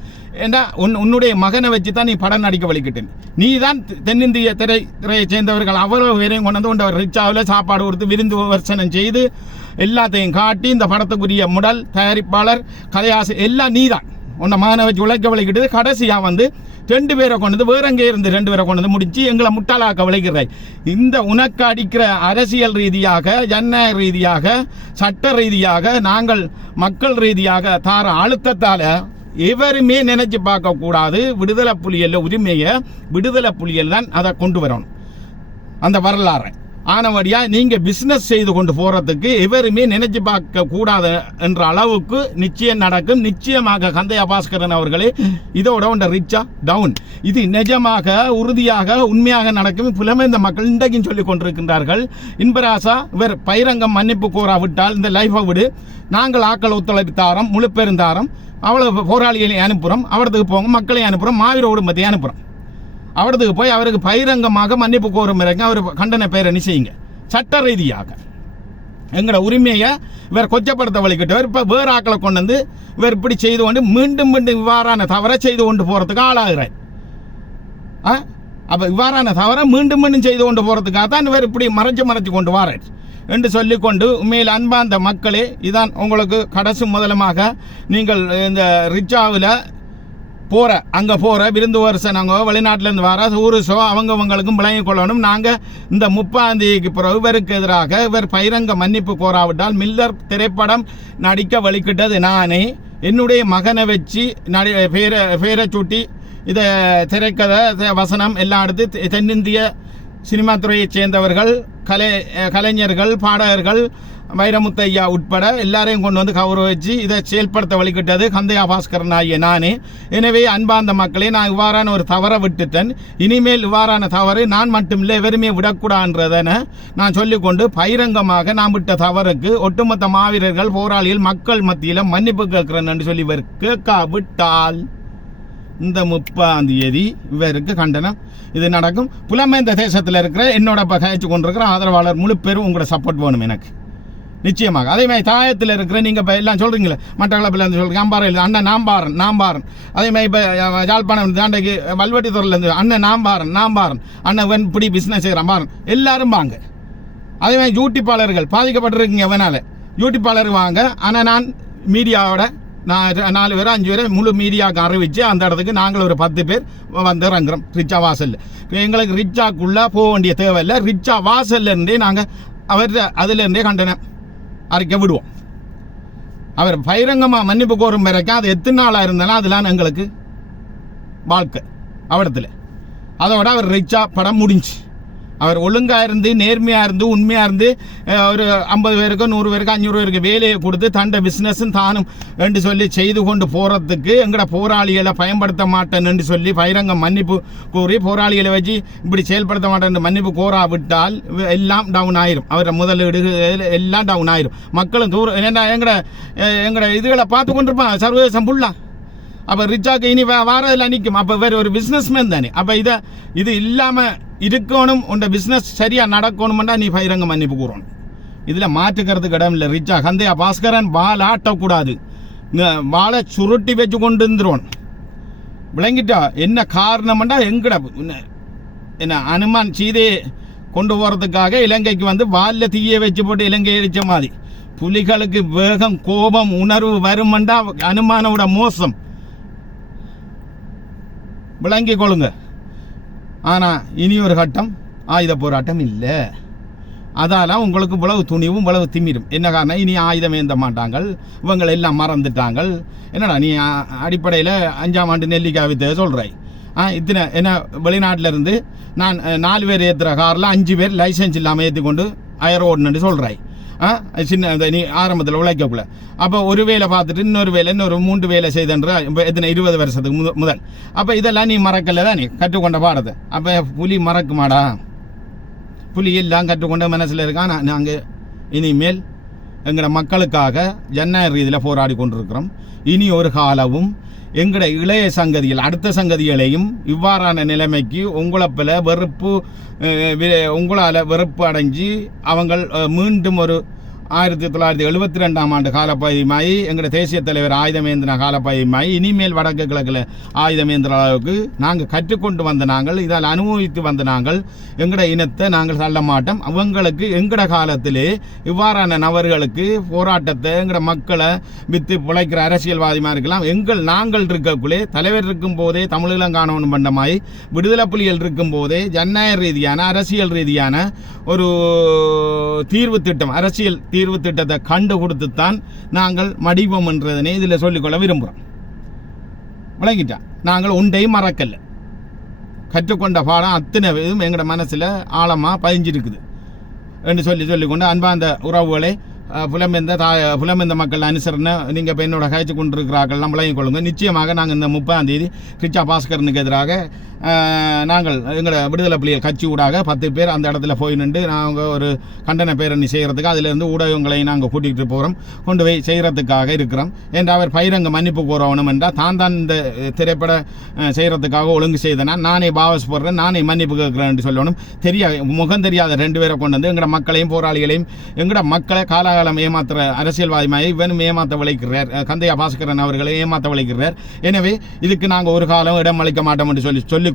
ஏன்னா உன்னுடைய மகனை வச்சு தான் நீ படம் நடிக்க வலிக்கிட்டேன். நீ தான் தென்னிந்திய திரையை சேர்ந்தவர்கள் அவ்வளவு பேரையும் கொண்டு வந்து ரிச்சாவில் சாப்பாடு கொடுத்து விருந்து விமர்சனம் செய்து எல்லாத்தையும் காட்டி இந்த படத்துக்குரிய முடல் தயாரிப்பாளர் கதையாசு எல்லாம் நீ தான் உன்னை மகனை வச்சு உழைக்க வலிக்கிட்டது. கடைசியாக வந்து 2 பேரை கொண்டு வேற எங்கே இருந்து 2 பேரை கொண்டு முடிச்சு எங்களை முட்டாளாக்க விளைக்கிறாய். இந்த உனக்கு அடிக்கிற அரசியல் ரீதியாக, ஜனநாயக ரீதியாக, சட்ட ரீதியாக, நாங்கள் மக்கள் ரீதியாக தார அழுத்தத்தால் எவருமே நினைச்சு பார்க்க கூடாது. விடுதலை புலிகள் உரிமையை விடுதலை புலிகள் தான் அதை கொண்டு வரணும், அந்த வரலாறு. ஆனவடியா நீங்க பிசினஸ் செய்து கொண்டு போறதுக்கு எவருமே நினைச்சு பார்க்க கூடாது என்ற அளவுக்கு நிச்சயம் நடக்கும். நிச்சயமாக கந்தையா பாஸ்கரன் அவர்களே இதோட ஒன்ற ரிச்சா டவுன். இது நிஜமாக உறுதியாக உண்மையாக நடக்கும். புலமைந்த மக்கள் இன்றைக்கும் சொல்லிக் கொண்டிருக்கின்றார்கள். இன்பராசா இவர் பயிரங்கம் மன்னிப்பு கோராவிட்டால் இந்த லைஃபை விடு, நாங்கள் ஆக்கள் ஒத்துழைப்பு தாரம், முழு பெருந்தாரம், அவ்வளவு போராளிகளை அனுப்புகிறோம், அவரதுக்கு போங்க, மக்களை அனுப்புகிறோம், மாவீர குடும்பத்தை அனுப்புகிறோம். அவரதுக்கு போய் அவருக்கு பகிரங்கமாக மன்னிப்பு கோரும் வரைக்கும் அவர் கண்டன பேரணி செய்யுங்க. சட்ட ரீதியாக எங்களோட உரிமையை இவர் கொச்சப்படுத்த வலிக்கிட்டவர். இப்போ வேறு ஆக்களை கொண்டு வந்து இவர் இப்படி செய்து கொண்டு மீண்டும் மீண்டும் இவ்வாறான தவறை செய்து கொண்டு போகிறதுக்கு ஆளாகிறார். அப்போ இவ்வாறான தவறை மீண்டும் மீண்டும் செய்து கொண்டு போகிறதுக்காக தான் இவர் இப்படி மறைச்சு கொண்டு வாரார் என்று சொல்லிக்கொண்டு, உண்மையில் அன்பார்ந்த மக்களே, இதான் உங்களுக்கு கடைசி முதலமாக நீங்கள் இந்த ரிச்சாவில் அங்கே போகிற விருந்து வருஷம் நாங்கள் வெளிநாட்டிலேருந்து வர ஊருசோ அவங்களுக்கும் விளங்கி கொள்ளணும். நாங்கள் இந்த 30ஆம் தேதிக்கு பிறகு இவருக்கு எதிராக இவர் பகிரங்க மன்னிப்பு கோராவிட்டால் மில்லர் திரைப்படம் நடிக்க வலிக்கிட்டது நானே. என்னுடைய மகனை வச்சு பேரை சுட்டி இதை திரைக்கதை வசனம் எல்லாம் எடுத்து தென்னிந்திய சினிமா துறையைச் சேர்ந்தவர்கள், கலைஞர்கள், பாடகர்கள், வைரமுத்து ஐயா உட்பட எல்லாரையும் கொண்டு வந்து கௌரவிச்சு இதை செயல்படுத்த வழிகிட்டது கந்தையா பாஸ்கரன் ஆகிய நானே. எனவே அன்பார்ந்த மக்களே, நான் இவ்வாறான ஒரு தவறை விட்டுட்டேன். இனிமேல் இவ்வாறான தவறு நான் மட்டுமில்லை எவருமே விடக்கூடாதுன்றதென நான் சொல்லிக்கொண்டு பகிரங்கமாக நான் விட்ட தவறுக்கு ஒட்டுமொத்த மாவீரர்கள் போராளிகள் மக்கள் மத்தியில் மன்னிப்பு கேட்கிறேன் என்று சொல்லி இவர் கேட்காவிட்டால் இந்த 30ஆம் தேதி இவருக்கு கண்டனம் இது நடக்கும். புலம்பெயர்ந்த தேசத்தில் இருக்கிற என்னோட கழிச்சு கொண்டிருக்கிற ஆதரவாளர் முழு பேரும் உங்களோட சப்போர்ட் வேணும் எனக்கு நிச்சயமாக. அதே மாதிரி தாயத்தில் இருக்கிற நீங்கள் இப்போ எல்லாம் சொல்கிறீங்களே, மட்டக்களப்பில் இருந்து சொல்கிறீங்க, அம்பாறையில் அண்ணன் நாம்பாரன் அதே மாதிரி இப்போ யாழ்ப்பாணம் தாண்டைக்கு வல்வெட்டித்துறையிலேருந்து அண்ணன் நாம்பாரன் அண்ணன் இப்படி பிஸ்னஸ் செய்கிறான் பாரன் எல்லாரும் வாங்க. அதே மாதிரி யூடியூப்பாளர்கள் பாதிக்கப்பட்டிருக்கீங்க வேணால யூடியூப்பாளர் வாங்க. ஆனால் நான் மீடியாவோட நான் 4 பேர் 5 பேரை முழு மீடியாவுக்கு அறிவித்து அந்த இடத்துக்கு நாங்கள் ஒரு 10 பேர் வந்து இறங்குறோம் ரிச்சா வாசலில். எங்களுக்கு ரிச்சாக்குள்ளே போக வேண்டிய தேவையில்லை, ரிச்சா வாசல்லேருந்தே நாங்கள் அவர் அதிலேருந்தே கண்டனம் அறிக்கை விடுவோம். அவர் பகிரங்கமாக மன்னிப்பு கோரும் வரைக்கும் அது எத்தனை நாளாக இருந்தாலும் அதெல்லாம் எங்களுக்கு வாழ்க்கை அவடத்தில். அதோட அவர் ரிச்சா படம் முடிஞ்சு அவர் ஒழுங்காக இருந்து நேர்மையாக இருந்து உண்மையாக இருந்து ஒரு 50 பேருக்கு 100 பேருக்கு 500 பேருக்கு வேலையை கொடுத்து தண்டை பிஸ்னஸும் தானும் என்று சொல்லி செய்து கொண்டு போகிறதுக்கு எங்களோட போராளிகளை பயன்படுத்த மாட்டேன்னு சொல்லி பகிரங்க மன்னிப்பு கூறி போராளிகளை வச்சு இப்படி செயல்படுத்த மாட்டேன் மன்னிப்பு கோராவிட்டால் எல்லாம் டவுன் ஆயிரும். அவர் முதலீடு எல்லாம் டவுன் ஆயிரும். மக்களும் தூரம் எங்களோட இதுகளை பார்த்து கொண்டிருப்பான் சர்வதேசம் ஃபுல்லாக. அப்போ ரிச்சாக்கு இனி வாரதில் நிற்கும். அப்போ வேறு ஒரு பிஸ்னஸ்மேன் தானே. அப்போ இது இல்லாமல் இருக்கணும், உண்ட பிஸ்னஸ் சரியாக நடக்கணுமெண்டா நீ பகிரங்க மன்னிப்பு கூறணும். இதில் மாற்றுக்கிறதுக்கு இடம் இல்லை. ரிச்சா கந்தையா பாஸ்கரன் வால் ஆட்டக்கூடாது, வாழை சுருட்டி வச்சு கொண்டு இருந்துருவோம். விளங்கிட்டா என்ன காரணம்டா என்ன அனுமான் சீதையை கொண்டு போகிறதுக்காக இலங்கைக்கு வந்து வாலில் தீயை வச்சு போட்டு இலங்கை அடித்த மாதிரி புலிகளுக்கு வேகம் கோபம் உணர்வு வருமெண்டா அனுமானோட மோசம் விளங்கி கொள்ளுங்க. ஆனால் இனி ஒரு கட்டம் ஆயுத போராட்டம் இல்லை. அதால் உங்களுக்கு இவ்வளவு துணிவும் இவ்வளவு திமிரும் என்ன காரணம்? இனி ஆயுதம் ஏந்த மாட்டாங்கள், இவங்களை எல்லாம் மறந்துட்டாங்க. என்னடா நீ அடிப்படையில் 5ஆம் ஆண்டு நெல்லிக்காய் வித்த சொல்கிறாய். இத்தனை என்ன வெளிநாட்டில் இருந்து நான் 4 பேர் ஏற்றுற காரில் 5 பேர் லைசன்ஸ் இல்லாமல் ஏற்றி கொண்டு அயரோடுன்னு சொல்கிறாய். சின்ன நீ ஆரம்பத்தில் உழைக்கக்குள்ள. அப்போ ஒரு வேலை பார்த்துட்டு இன்னொரு 3 வேலை செய்தன்ற எத்தனை 20 வருஷத்துக்கு முதல். அப்போ இதெல்லாம் நீ மறக்கல தான், நீ கற்றுக்கொண்ட பாடத்தை. அப்போ புலி மறக்குமாடா? புலி எல்லாம் கற்றுக்கொண்ட மனசில் இருக்கான். நாங்கள் இனிமேல் எங்களோட மக்களுக்காக ஜனநாயக ரீதியில் போராடி கொண்டிருக்கிறோம். இனி ஒரு காலமும் எங்களோட இளைய சங்கதிகள் அடுத்த சங்கதிகளையும் இவ்வாறான நிலைமைக்கு உங்களைப்பில் உங்களால் வெறுப்பு அடைஞ்சு அவங்கள் மீண்டும் ஒரு 1972ஆம் ஆண்டு காலப்பகுதியுமாயி எங்களோட தேசிய தலைவர் ஆயுதமேந்திர காலப்பகுதியுமாயி இனிமேல் வடக்கு கிழக்கில் ஆயுதமேந்திர அளவுக்கு நாங்கள் கற்றுக்கொண்டு வந்த நாங்கள், இதால் அனுபவித்து வந்த நாங்கள் எங்களோட இனத்தை நாங்கள் தள்ள மாட்டோம். அவங்களுக்கு எங்களோட காலத்திலே இவ்வாறான நபர்களுக்கு போராட்டத்தை எங்களோட மக்களை வித்து பிழைக்கிற அரசியல்வாதிமாக இருக்கலாம். நாங்கள் இருக்கக்குள்ளே தலைவர் இருக்கும் போதே தமிழீழம் காணணும் பண்ணமாய் விடுதலை புலிகள் இருக்கும் போதே ஜனநாயக ரீதியான அரசியல் ரீதியான ஒரு தீர்வு திட்டம் அரசியல் தீர்வு திட்டத்தை கண்டு கொடுத்துத்தான் நாங்கள் மடிவோம் என்றதனை இதில் சொல்லிக்கொள்ள விரும்புகிறோம். விளங்கிட்டா நாங்கள் ஒன்றையும் மறக்கல. கற்றுக்கொண்ட பாடம் அத்தனை இதுவும் எங்களோட மனசில் ஆழமாக பதிஞ்சிருக்குது என்று சொல்லிக்கொண்டு அன்பார்ந்த உறவுகளை புலம்பெயர்ந்த மக்கள் அனுசரணை நீங்கள் இப்போ என்னோட கழிச்சு கொண்டிருக்கிறார்கள்லாம் விளங்கிக் கொள்ளுங்கள். நிச்சயமாக நாங்கள் இந்த 30ஆம் தேதி ரிச்சா பாஸ்கரனுக்கு எதிராக நாங்கள் எங்களோட விடுதலை புலிகள் கட்சி ஊடாக 10 பேர் அந்த இடத்துல போய் நின்று நாங்கள் ஒரு கண்டன பேரணி செய்கிறதுக்கு அதிலிருந்து ஊடகங்களை நாங்கள் கூட்டிகிட்டு போகிறோம், கொண்டு போய் செய்கிறதுக்காக இருக்கிறோம். என்று அவர் பகிரங்க மன்னிப்பு கோரணும் என்றால் தான் இந்த திரைப்பட செய்கிறதுக்காக ஒழுங்கு செய்தனா நானே பாவஸ் போடுறேன், நானே மன்னிப்பு கேட்குறேன் என்று சொல்லணும். முகம் தெரியாத 2 பேரை கொண்டு வந்து எங்களோட மக்களையும் போராளிகளையும் எங்களோட மக்களை காலாகாலம் ஏமாத்துற அரசியல்வாதிமாய் இவனும் ஏமாற்ற விளைக்கிறார். கந்தையா பாஸ்கரன் அவர்களை ஏமாற்ற விளைக்கிறார். எனவே இதுக்கு நாங்கள் ஒரு காலம் இடம் அளிக்க மாட்டோம் என்று சொல்லிக்கொண்டு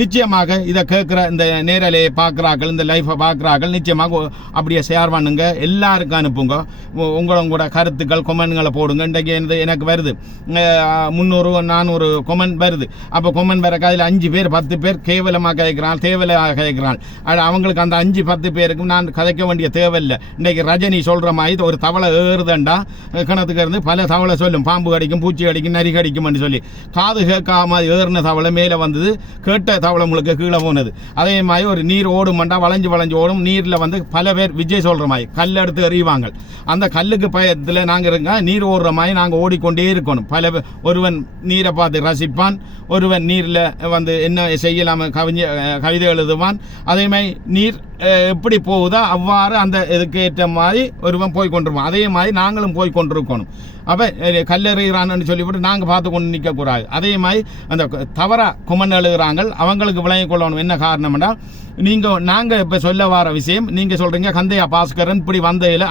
நிச்சயமாக இதை கேட்குற இந்த நேரலையை பார்க்குறார்கள், இந்த லைஃப்பை பார்க்குறார்கள், நிச்சயமாக அப்படியே ஷேர் பண்ணுங்க, எல்லாருக்கும் அனுப்புங்க. உங்களோட கருத்துக்கள் கொமெண்ட்களை போடுங்க. இன்றைக்கு எனக்கு வருது 300-400 கொமெண்ட் வருது. அப்போ கொமெண்ட் வரக்கு அதில் 5 பேர் 10 பேர் கேவலமாக கேட்குறான், தேவையாக கேட்குறான். அவங்களுக்கு அந்த 5-10 பேருக்கும் நான் கதைக்க வேண்டிய தேவையில்லை. இன்றைக்கு ரஜினி சொல்கிற சொல்கிற மாதிரி ஒரு தவளை ஏறுதண்டா கிணத்துக்கு இருந்து பல தவளை சொல்லும், பாம்பு கடிக்கும், பூச்சி கடிக்கும், நரி கடிக்கும்னு சொல்லி. காது கேட்காம ஏறின தவளை மேலே வந்தது, கேட்ட தவளை முழுக்க கீழே போனது. அதே மாதிரி ஒரு நீர் ஓடுமண்டா வளைஞ்சு ஓடும். நீரில் வந்து பல பேர் விஜய் சொல்கிற மாதிரி கல் எடுத்து எறிவாங்க. அந்த கல்லுக்கு பயத்தில் நாங்கள் இருக்க நீர் ஓடுற மாதிரி நாங்கள் ஓடிக்கொண்டே இருக்கணும். ஒருவன் நீரை பார்த்து ரசிப்பான், ஒருவன் நீரில் வந்து என்ன செய்யலாம கவிதை எழுதுவான். அதே மாதிரி நீர் எப்படி போகுதோ அவ்வாறு அந்த இதுக்கு ஏற்ற மாதிரி ஒருவன் போய் கொண்டிருப்பான். அதே மாதிரி நாங்களும் போய் கொண்டிருக்கணும். அப்போ கல்லெறிகிறான்னு சொல்லிவிட்டு நாங்கள் பார்த்து கொண்டு நிற்கக்கூடாது. அதே மாதிரி அந்த தவறாக குமன் எழுதுகிறாங்க, அவங்களுக்கு விளங்கிக் கொள்ளணும். என்ன காரணம்னா, நாங்கள் இப்போ சொல்ல வர விஷயம் நீங்கள் சொல்கிறீங்க கந்தையா பாஸ்கரன் இப்படி வந்தையில்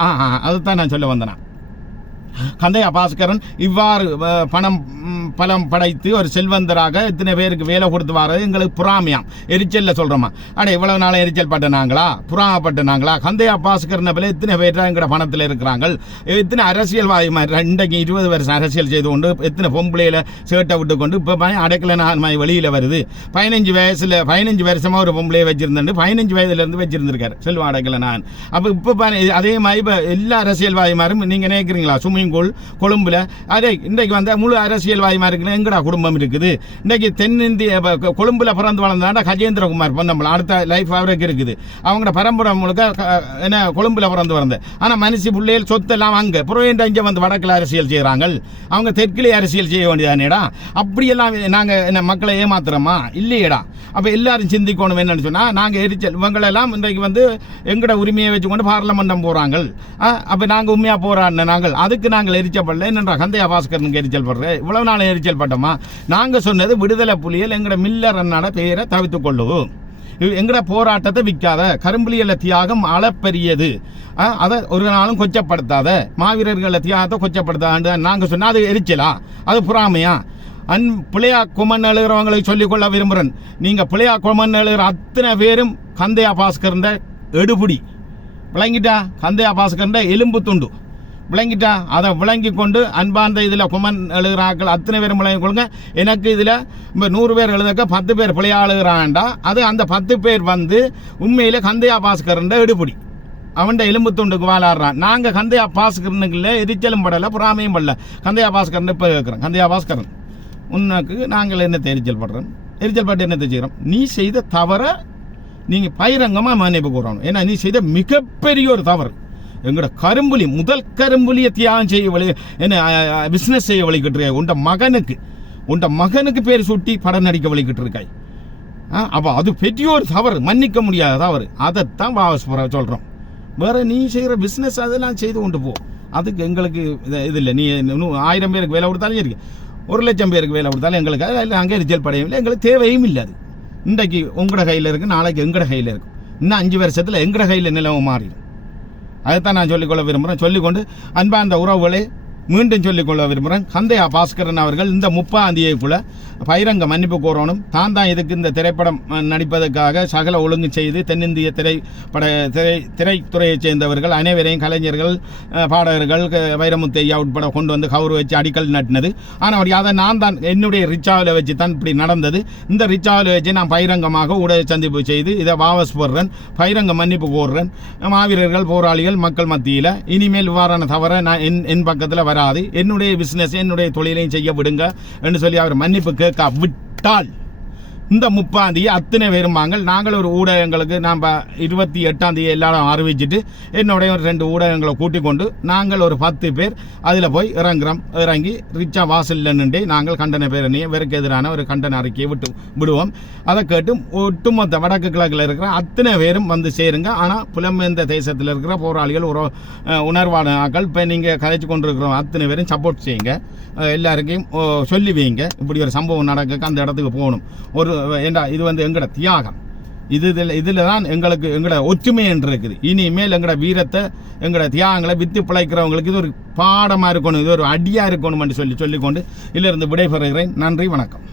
அதுதான் நான் சொல்ல வந்தேன். கந்தையா பாஸ்கரன் இவ்வாறு பலம் படைத்து ஒரு செல்வந்தராக இத்தனை பேருக்கு வேலை கொடுத்து வர்றது எங்களுக்கு புறாமையாம், எரிச்சல்ல சொல்கிறோமா. ஆனால் இவ்வளவு நாள் எரிச்சல் பட்டனாங்களா, புறாமப்பட்டனாங்களா? கந்தையா பாஸ்கரனை போல இத்தனை பேர் எங்களோட பணத்தில் இருக்கிறாங்க. இத்தனை அரசியல்வாதி மாதிரி இன்றைக்கு 20 வருஷம் அரசியல் செய்து கொண்டு இத்தனை பொம்பளையில் சேட்டை விட்டு கொண்டு இப்போ அடைக்கல மாதிரி வெளியில் வருது. 15 வருஷமாக ஒரு பொம்பளையை வச்சிருந்தேன், 15 வயதுலேருந்து வச்சிருந்திருக்காரு செல்வம் அடைக்கல நான். அப்போ இப்போ அதே மாதிரி இப்போ எல்லா அரசியல்வாதி மாதிரியும் நீங்கள் நினைக்கிறீங்களா? கொழும்புல அதே இன்றைக்கு வந்த முழு அரசியல்வாதி மாதிரி எங்கடா குடும்பம் இருக்குது. இன்றைக்கு தென்னிந்திய கொழும்புல பிறந்து வளர்ந்தாண்டா கஜேந்திரகுமார் பொன்னம்பலம் அடுத்த லைஃப் அவருக்கு இருக்குது. அவங்களோட பரம்பரை முழுக்க என்ன கொழும்புல பிறந்து வளர்ந்து. ஆனால் மனுஷி பிள்ளைகள் சொத்து எல்லாம் அங்கே புறவேண்ட இங்கே வந்து வடக்கில் அரசியல் செய்கிறாங்க. அவங்க தெற்கிலே அரசியல் செய்ய வேண்டியதானேடா. அப்படியெல்லாம் நாங்கள் என்ன மக்களை ஏமாத்துறோமா? இல்லையேடா. அப்போ எல்லாரும் சிந்திக்கணும். என்னன்னு சொன்னால் நாங்கள் எரிச்சல் இவங்களெல்லாம் இன்றைக்கு வந்து எங்களோட உரிமையை வச்சுக்கொண்டு பார்லமெண்டம் போகிறாங்க. அப்போ நாங்கள் உண்மையாக போராடின நாங்கள் அதுக்கு நாங்கள் எரிச்சல் படல. என்னென்றா கந்தையா பாஸ்கரனுக்கு எரிச்சல் படுற இவ்வளவு நாள் எரிச்சல் பட்டோமா? நாங்கள் சொன்னது விடுதலை புலிகள் எங்களோட மில்லர் அண்ணாட பெயரை தவித்துக் கொள்ளுவோம். எங்கட போராட்டத்தை விற்காத, கரும்புலிகள தியாகம் அளப்பெரியது, அதை ஒரு நாளும் கொச்சப்படுத்தாத, மாவீரர்கள தியாகத்தை கொச்சப்படுத்தாது நாங்கள் சொன்னால் அது எரிச்சலா? அது புறாமையா? பிள்ளையா குமன் எழுகிறவங்களுக்கு சொல்லிக்கொள்ள விரும்புகிறேன். நீங்கள் பிள்ளையா குமன் எழுகிற அத்தனை பேரும் கந்தையா பாஸ்கரன் எடுபுடி விளங்கிட்டா, கந்தையா பாஸ்கரன் எலும்பு துண்டு விளங்கிட்டா. அதை விளங்கி கொண்டு அன்பார்ந்த இதில் குமன் எழுதுகிறார்கள் அத்தனை பேரும் விளங்கி கொள்ளுங்க. எனக்கு இதில் இப்போ 100 பேர் எழுதுக்க 10 பேர் பிள்ளையா எழுதுகிறான்டா. அது அந்த 10 பேர் வந்து உண்மையில் கந்தையா பாஸ்கரன் எடுபடி அவன் எலும்பு துண்டுக்கு வாழாடுறான். நாங்கள் கந்தையா பாஸ்கரனுக்கு இல்லை எரிச்சலும் படலை புறாமையும் படல. கந்தையா பாஸ்கரன் இப்போ கேட்குறேன். கந்தையா பாஸ்கரன் உனக்கு நாங்கள் என்ன எரிச்சல் படுறோம்? எரிச்சல் பட்டு என்ன செய்கிறோம்? நீ செய்த தவற நீங்கள் பகிரங்கமாக மன்னிப்பு கூறணும். ஏன்னா நீ செய்த மிகப்பெரிய ஒரு தவறு. எங்களோட கரும்புலி முதல் கரும்புலியை தியாகம் செய்ய வழி என்ன பிஸ்னஸ் செய்ய வழிகிட்டு இருக்காய். உண்ட மகனுக்கு பேர் சுட்டி படம் நடிக்க வழிகிட்டு இருக்காய். அப்போ அது பெரிய ஒரு தவறு, மன்னிக்க முடியாத தவறு. அதைத்தான் வாபஸ் சொல்கிறோம். வேறு நீ செய்கிற பிஸ்னஸ் அதெல்லாம் செய்து கொண்டு போ. அதுக்கு எங்களுக்கு இது இல்லை. நீ 1000 பேருக்கு வேலை கொடுத்தாலும் இருக்கு, 1,00,000 பேருக்கு வேலை கொடுத்தாலும் எங்களுக்கு அதில் அங்கே ரிஜல்ட் படையும் இல்லை. எங்களுக்கு தேவையும் இல்லை. அது இன்றைக்கு உங்களோட கையில் இருக்குது, நாளைக்கு எங்களோட கையில் இருக்கும். இன்னும் 5 வருஷத்தில் எங்களோட கையில் நிலவு மாறிடும். அதைத்தான் நான் சொல்லிக்கொள்ள விரும்புகிறேன். சொல்லிக்கொண்டு அன்பார்ந்த உறவுகளை மீண்டும் சொல்லிக்கொள்ள விரும்புகிறேன். கந்தையா பாஸ்கரன் அவர்கள் இந்த 30ஆம் தேதிக்குள்ள பகிரங்க மன்னிப்பு கோரணும். தான் இதுக்கு இந்த திரைப்படம் நடிப்பதற்காக சகல ஒழுங்கு செய்து தென்னிந்திய திரைத்துறையைச் சேர்ந்தவர்கள் அனைவரையும் கலைஞர்கள், பாடகர்கள், வைரமுத்தையா உட்பட கொண்டு வந்து கௌரவிச்சு அடிக்கல் நட்டினது. ஆனால் அதை நான் தான் என்னுடைய ரிச்சாவில் வச்சு தான் இப்படி நடந்தது. இந்த ரிச்சாவில் வச்சு நான் பகிரங்கமாக ஊடக சந்திப்பு செய்து இதை வாபஸ் போடுறேன், பகிரங்க மன்னிப்பு கோர்றேன். மாவீரர்கள், போராளிகள், மக்கள் மத்தியில் இனிமேல் இவ்வாறான தவிர நான் என் பக்கத்தில் வராது. என்னுடைய பிசினஸ் என்னுடைய தொழிலையும் செய்ய விடுங்க என்று சொல்லி அவர் மன்னிப்பு கேட்க விட்டால் இந்த 30ஆம் தேதி அத்தனை பேருமாங்க. நாங்கள் ஒரு ஊடகங்களுக்கு நாம் 28ஆம் தேதி எல்லாரும் அறிவிச்சுட்டு என்னுடைய ஒரு 2 ஊடகங்களை கூட்டிக் கொண்டு நாங்கள் ஒரு 10 பேர் அதில் போய் இறங்கி ரிச்சா வாசலில் நின்று நாங்கள் கண்டன பேரணியை இவருக்கு எதிரான ஒரு கண்டன அறிக்கையை விடுவோம். அதை கேட்டு ஒட்டுமொத்த வடக்கு கிழக்கில் இருக்கிற அத்தனை பேரும் வந்து சேருங்க. ஆனால் புலம்பெயர்ந்த தேசத்தில் இருக்கிற போராளிகள், ஒரு உணர்வான ஆக்கள், இப்போ நீங்கள் கதைச்சு கொண்டிருக்கிற அத்தனை பேரும் சப்போர்ட் செய்யுங்க. எல்லாருக்கையும் சொல்லி வைங்க, இப்படி ஒரு சம்பவம் நடக்க அந்த இடத்துக்கு போகணும். ஏண்டா இது வந்து எங்களோட தியாகம். இதில் தான் எங்களுக்கு எங்களோட ஒற்றுமை என்று இருக்குது. இனிமேல் எங்களோட வீரத்தை, எங்களோட தியாகங்களை வித்து பிழைக்கிறவங்களுக்கு இது ஒரு பாடமாக இருக்கணும், இது ஒரு அடியாக இருக்கணும் என்று சொல்லிக்கொண்டு இதிலிருந்து விடைபெறுகிறேன். நன்றி, வணக்கம்.